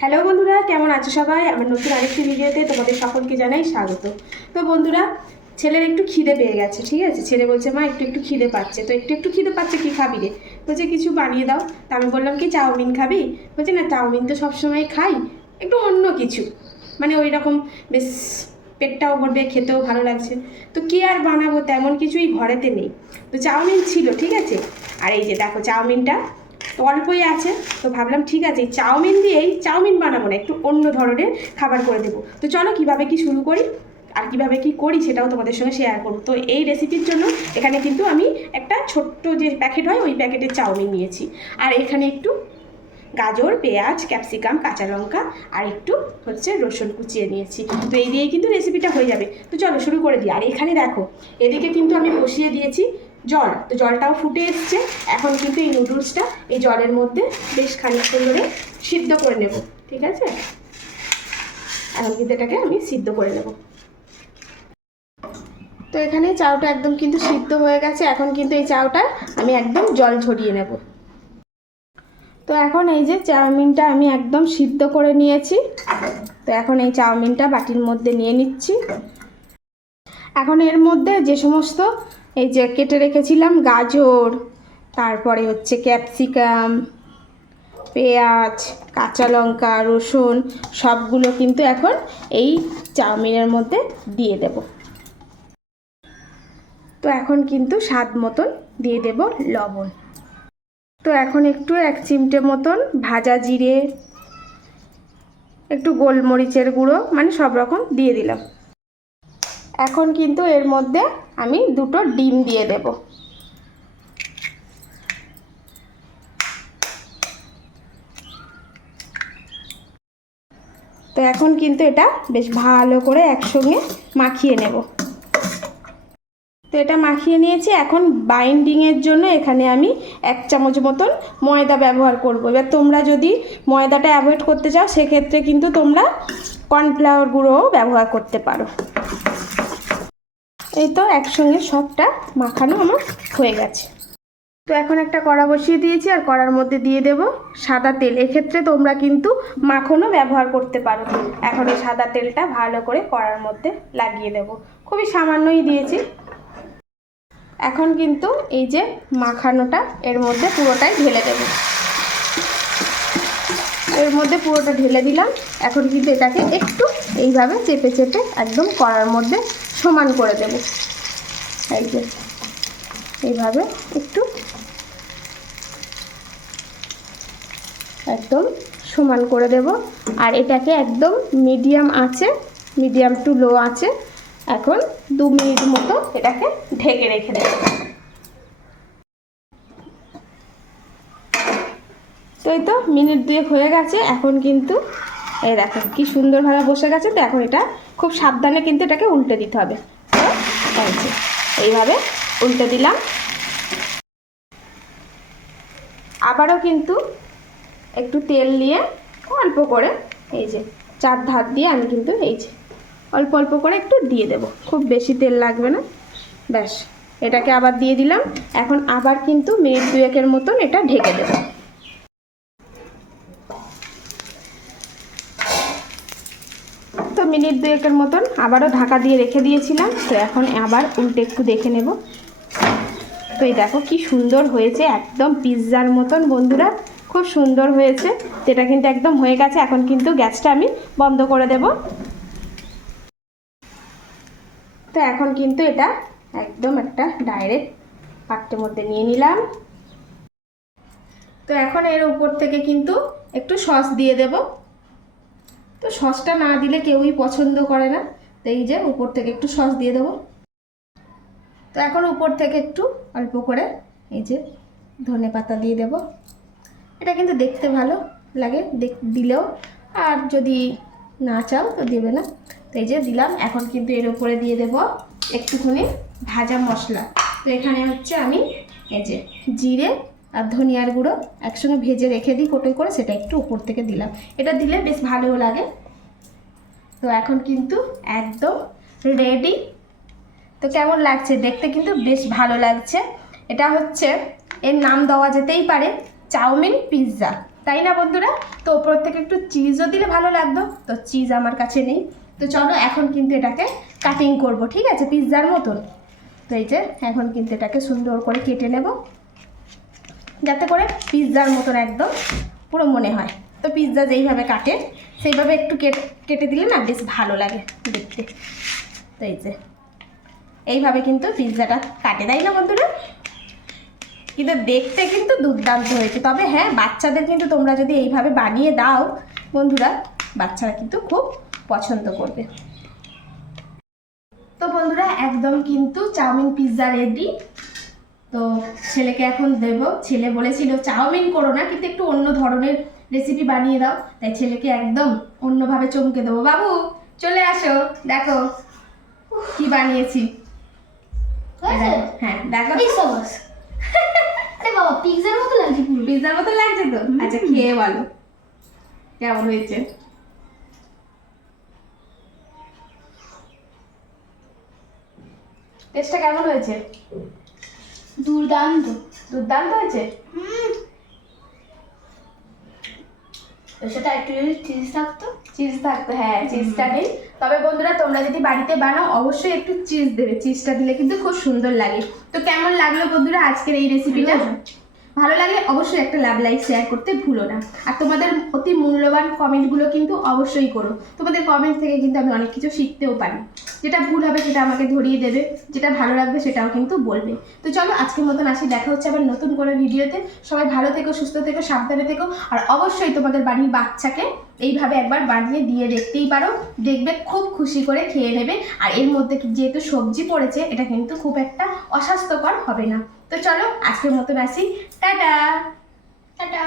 Hello বন্ধুরা, কেমন আছো সবাই? আমার নতুন আরেকটি ভিডিওতে তোমাদের সকলকে জানাই স্বাগত। তো বন্ধুরা, ছেলের একটু খিদে পেয়ে গেছে, ঠিক আছে? ছেলে বলছে, মা, একটু একটু খিদে পাচ্ছে। তো একটু একটু খিদে পাচ্ছে, কি খাবি রে? বলছে, কিছু বানিয়ে দাও। তা আমি বললাম, কি চাউমিন খাবি? বলছে, না, চাউমিন তো সবসময় খাই, একটু অন্য কিছু। মানে ওই রকম, বেশ, পেটটাও ভরবে, খেতেও ভালো লাগছে। তো কি আর বানাবো, তেমন কিছুই ঘরেতে নেই। তো চাউমিন ছিল, ঠিক আছে? আর এই যে দেখো, চাউমিনটা তো অল্পই আছে, তো ভাবলাম ঠিক আছে চাউমিন দিয়েই চাউমিন বানাবো না, একটু অন্য ধরনের খাবার করে দেবো। তো চলো কীভাবে কি শুরু করি আর কীভাবে কি করি সেটাও তোমাদের সঙ্গে শেয়ার করব। তো এই রেসিপির জন্য এখানে কিন্তু আমি একটা ছোট্ট যে প্যাকেট হয়, ওই প্যাকেটের চাউমিন নিয়েছি। আর এখানে একটু গাজর, পেঁয়াজ ক্যাপসিকাম কাঁচা লঙ্কা আর একটু হচ্ছে রসুন কুচিয়ে নিয়েছি। তো এই দিয়েই কিন্তু রেসিপিটা হয়ে যাবে। তো চলো শুরু করে দিই। আর এখানে দেখো, এদিকে কিন্তু আমি বসিয়ে দিয়েছি জল। তো জলটাও ফুটে এসছে। এখন কিন্তু এই নুডলসটা এই জলের মধ্যে বেশ খানিকক্ষণ ধরে সিদ্ধ করে নেব। ঠিক আছে? এখন কিন্তু এটাকে আমি সিদ্ধ করে নেব। তো এখানে চাউটা একদম কিন্তু সিদ্ধ হয়ে গেছে। এখন কিন্তু এই চাউটা আমি একদম জল ঝরিয়ে নেব। তো এখন এই যে চাউমিনটা আমি একদম সিদ্ধ করে নিয়েছি। তো এখন এই চাউমিনটা বাটির মধ্যে নিয়ে নিচ্ছি। এখন এর মধ্যে যে সমস্ত, এই যে কেটে রেখেছিলাম, গাজর, তারপরে হচ্ছে ক্যাপসিকাম, পেঁয়াজ, কাঁচা লঙ্কা, রসুন, সবগুলো কিন্তু এখন এই চাউমিনের মধ্যে দিয়ে দেব। তো এখন কিন্তু স্বাদ মতন দিয়ে দেব লবণ। তো এখন একটু এক চিমটে মতন ভাজা জিরে, একটু গোলমরিচের গুঁড়ো মানে সব রকম দিয়ে দিলাম। এখন কিন্তু এর মধ্যে আমি দুটো ডিম দিয়ে দেব। তো এখন কিন্তু এটা বেশ ভালো করে একসঙ্গে মাখিয়ে নেব। তো এটা মাখিয়ে নিয়েছি, এখন বাইন্ডিংয়ের জন্য এখানে আমি এক চামচ মতন ময়দা ব্যবহার করব। এবার তোমরা যদি ময়দাটা অ্যাভয়েড করতে চাও, সেক্ষেত্রে কিন্তু তোমরা কর্নফ্লাওয়ার গুঁড়োও ব্যবহার করতে পারো। এই তো একসঙ্গে সবটা মাখানো আমার হয়ে গেছে। তো এখন একটা কড়া বসিয়ে দিয়েছি আর কড়ার মধ্যে দিয়ে দেব সাদা তেল। এক্ষেত্রে তোমরা কিন্তু মাখনও ব্যবহার করতে পারো। এখন এই সাদা তেলটা ভালো করে কড়ার মধ্যে লাগিয়ে দেব। খুবই সামান্যই দিয়েছি। এখন কিন্তু এই যে মাখানোটা এর মধ্যে পুরোটাই ঢেলে দেব। এর মধ্যে পুরোটা ঢেলে দিলাম। এখন কিন্তু এটাকে একটু এইভাবে চেপে চেপে একদম কড়ার মধ্যে সমান করে দেব। এই যে, এইভাবে একটু একদম সমান করে দেব। আর এটাকে একদম মিডিয়াম আছে, মিডিয়াম টু লো আছে, এখন দু মিনিট মতো এটাকে ঢেকে রেখে দেব। তো এই তো মিনিট দুয়েক হয়ে গেছে, এখন কিন্তু এই দেখো কি সুন্দরভাবে বসে গেছে। তো এখন এটা খুব সাবধানে কিন্তু এটাকে উল্টে দিতে হবে। এইভাবে উল্টে দিলাম। আবারও কিন্তু একটু তেল দিয়ে অল্প করে, এই যে, চার ধার দিয়ে আমি কিন্তু এই যে, অল্প অল্প করে একটু দিয়ে দেব। খুব বেশি তেল লাগবে না। ব্যাস, এটাকে আবার দিয়ে দিলাম। এখন আবার কিন্তু মিনিট দুয়েকের মতন এটা ঢেকে দেব। মিনিট দুয়েকের মতন আবারও ঢাকা দিয়ে রেখে দিয়েছিলাম। তো এখন আবার উল্টে একটু দেখে নেব। তো এই দেখো কি সুন্দর হয়েছে, একদম পিৎজার মতন বন্ধুরা। খুব সুন্দর হয়েছে। এটা কিন্তু একদম হয়ে গেছে। এখন কিন্তু গ্যাসটা আমি বন্ধ করে দেব। তো এখন কিন্তু এটা একদম একটা ডাইরেক্ট পাত্রের মধ্যে নিয়ে নিলাম। তো এখন এর উপর থেকে কিন্তু একটু সস দিয়ে দেব। তো সসটা না দিলে কেউই পছন্দ করে না। তো এই যে উপর থেকে একটু সস দিয়ে দেবো। তো এখন উপর থেকে একটু অল্প করে এই যে ধনে পাতা দিয়ে দেব। এটা কিন্তু দেখতে ভালো লাগে দিলেও। আর যদি না চাও তো দেবে না। তো এই যে দিলাম, এখন কিন্তু এর উপরে দিয়ে দেব একটুখানি ভাজা মশলা। তো এখানে হচ্ছে আমি এই যে জিরে আর ধনিয়ার গুঁড়ো একসঙ্গে ভেজে রেখে দিই, কোটো করে সেটা একটু উপর থেকে দিলাম। এটা দিলে বেশ ভালোও লাগে। তো এখন কিন্তু একদম রেডি তো কেমন লাগছে? দেখতে কিন্তু বেশ ভালো লাগছে। এটা হচ্ছে, এর নাম দেওয়া যেতেই পারে, চাউমিন পিৎজা তাই না বন্ধুরা? তো ওপর থেকে একটু চিজও দিলে ভালো লাগতো। তো চিজ আমার কাছে নেই। তো চলো এখন কিন্তু এটাকে কাটিং করব, ঠিক আছে? পিৎজার মতন। তো এই যে, এখন কিন্তু এটাকে সুন্দর করে কেটে নেব। যাতে করে পিৎজার মতন একদম পুরো মনে হয়। তো পিৎজা যেইভাবে কাটে, সেইভাবে একটু কেটে দিলে না বেশ ভালো লাগে দেখতে। তো এই যে, এইভাবে কিন্তু পিৎজাটা কাটে, তাই না বন্ধুরা? কিন্তু দেখতে কিন্তু দুর্দান্ত হয়েছে। তবে হ্যাঁ বাচ্চাদের কিন্তু তোমরা যদি এইভাবে বানিয়ে দাও, বন্ধুরা, বাচ্চারা কিন্তু খুব পছন্দ করবে। তো বন্ধুরা, একদম কিন্তু চাউমিন পিৎজা রেডি। তো ছেলেকে এখন দেব। ছেলে বলেছিল চাউমিন করো না কিন্তু একটু অন্য ধরনের রেসিপি বানিয়ে দাও। তাই ছেলেকে একদম অন্যভাবে চমকে দেবো। বাবু চলে আসো দেখো কি বানিয়েছি। হ্যাঁ দেখো। বাবা পিৎজার মতো লাগছে পুরো। পিৎজার মতো লাগছে তো? আচ্ছা খেয়ে বলো। কেমন হয়েছে? টেস্টটা কেমন হয়েছে? দুর্দান্ত। দুর্দান্ত হয়েছে? সেটা একটু যদি চিজ থাকতো? চিজ থাকতো হ্যাঁ চিজটা নেই। তবে বন্ধুরা তোমরা যদি বাড়িতে বানাও অবশ্যই একটু চিজ দেবে। চিজটা দিলে কিন্তু খুব সুন্দর লাগে। তো কেমন লাগল বন্ধুরা আজকের এই রেসিপিটা ভালো লাগলে অবশ্যই একটা লাভ লাইক শেয়ার করতে ভুলো না। আর তোমাদের অতি মূল্যবান কমেন্টগুলো কিন্তু অবশ্যই করো। তোমাদের কমেন্ট থেকে কিন্তু আমি অনেক কিছু শিখতেও পারি। যেটা ভুল হবে সেটা আমাকে ধরিয়ে দেবে, যেটা ভালো লাগবে সেটাও কিন্তু বলবে। তো চলো আজকের মতন আসি, দেখা হচ্ছে আবার নতুন করে ভিডিওতে। সবাই ভালো থেকো, সুস্থ থেকো, সাবধানে থেকো, আর অবশ্যই তোমাদের বাড়ির বাচ্চাকে এইভাবে একবার বানিয়ে দিয়ে দেখতেই পারো। দেখবে খুব খুশি করে খেয়ে নেবে, আর এর মধ্যে যেহেতু সবজি পড়েছে, এটা কিন্তু খুব একটা অস্বাস্থ্যকর হবে না। তো চলো আজকের মতন আসি, টাটা! টাটা!